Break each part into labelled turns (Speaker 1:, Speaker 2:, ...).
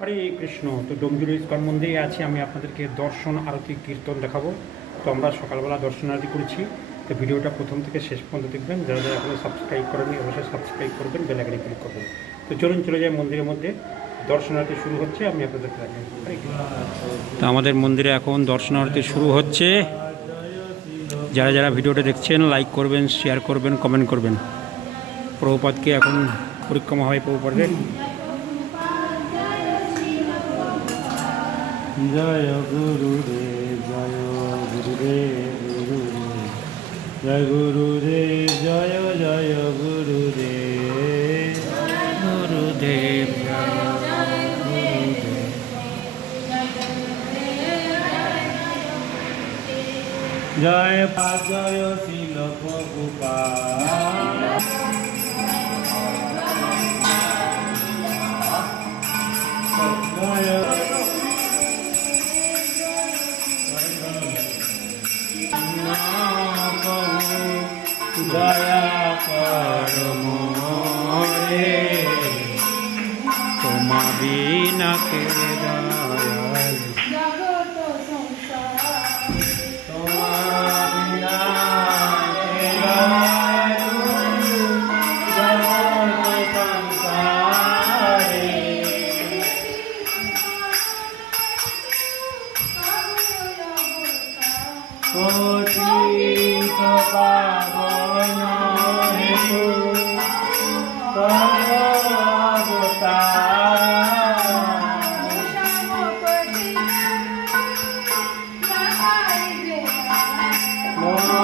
Speaker 1: হরে কৃষ্ণ। তো ডোমজুরি ইস্কন মন্দিরে আছি আমি আপনাদেরকে দর্শন আরতি কীর্তন দেখাবো। তো আমরা সকালবেলা দর্শন আরতি করেছি। তো ভিডিওটা প্রথম থেকে শেষ পর্যন্ত দেখবেন। যারা যারা এখনও সাবস্ক্রাইব করেননি, অবশ্যই সাবস্ক্রাইব করবেন বেলাকারি ক্লিক করবেন। তো চলুন চলে যাই মন্দিরের মধ্যে। দর্শন আরতি শুরু হচ্ছে, আমি হরে তো আমাদের মন্দিরে এখন দর্শন আরতি শুরু হচ্ছে। যারা যারা ভিডিওটা দেখছেন, লাইক করবেন, শেয়ার করবেন, কমেন্ট করবেন। প্রভুপাতকে এখন পরিক্রমা হয় প্রভুপাদের
Speaker 2: জয় গুরুদেব জয় গুরুদেব গুরুদেব জয় গুরুদেব জয় জয় গুরুদেব।
Speaker 1: গুরুদেব
Speaker 2: জয় পা জয় শিল প্রভুপা জয় দয়া কর মোরে
Speaker 1: তোমা বিনা কে দয়াল।
Speaker 3: জগত সংসার
Speaker 2: তোমার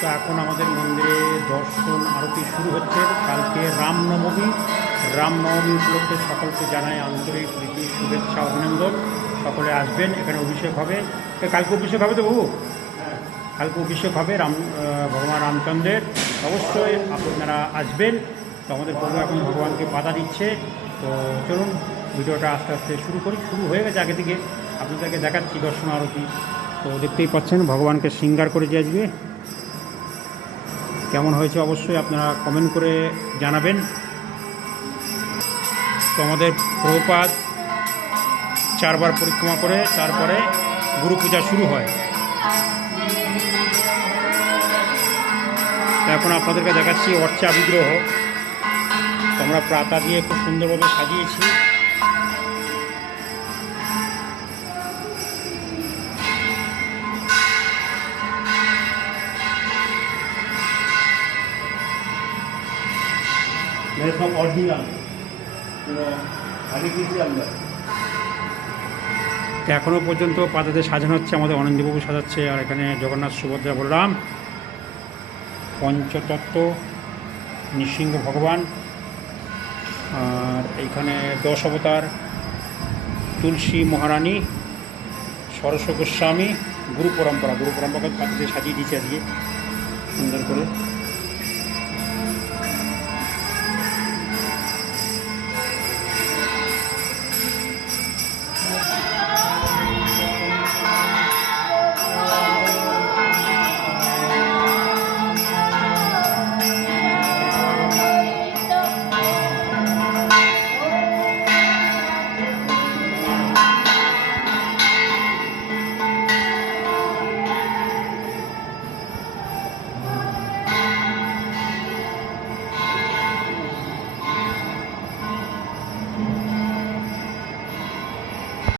Speaker 1: তো এখন আমাদের মন্দিরে দর্শন, আরতি শুরু হচ্ছে। কালকে রামনবমী। রামনবমী উপলক্ষে সকলকে জানাই আন্তরিক প্রীতি, শুভেচ্ছা, অভিনন্দন। সকলে আসবেন, এখানে অভিষেক হবে। কালকে অভিষেক হবে তো বাবু? কালকে অভিষেক হবে রাম ভগবান রামচন্দ্রের। অবশ্যই আপনারা আসবেন। তো আমাদের প্রভু এখন ভগবানকে বাধা দিচ্ছে। তো চলুন, ভিডিওটা আস্তে আস্তে শুরু করি। শুরু হয়ে গেছে আগে থেকে আপনাদেরকে দেখাচ্ছি দর্শন, আরতি। তো দেখতেই পাচ্ছেন, ভগবানকে সিঙ্গার করেছে আজকে কেমন হয়েছে অবশ্যই আপনারা কমেন্ট করে জানাবেন। তো আমাদের প্রভুপাত চারবার পরিক্রমা করে তারপরে গুরু পূজা শুরু হয়। এখন আপনাদেরকে দেখাচ্ছি অর্চা বিগ্রহ। আমরা প্রাতা দিয়ে খুব সুন্দরভাবে সাজিয়েছি।
Speaker 2: মানে সব অরিজিনাল কোনো আর্টিফিশিয়াল
Speaker 1: নয় এখনও পর্যন্ত পাতাতে সাজানো হচ্ছে, আমাদের অনন্দবাবু সাজাচ্ছে, আর এখানে জগন্নাথ সুভদ্রা বলরাম, পঞ্চতত্ত্ব, নৃসিংহ ভগবান, আর এইখানে দশ অবতার, তুলসী মহারানী সরস গোস্বামী, গুরু পরম্পরা। গুরু পরম্পরাকে পাতাতে সাজিয়ে দিয়েছে আজকে। সুন্দর করে।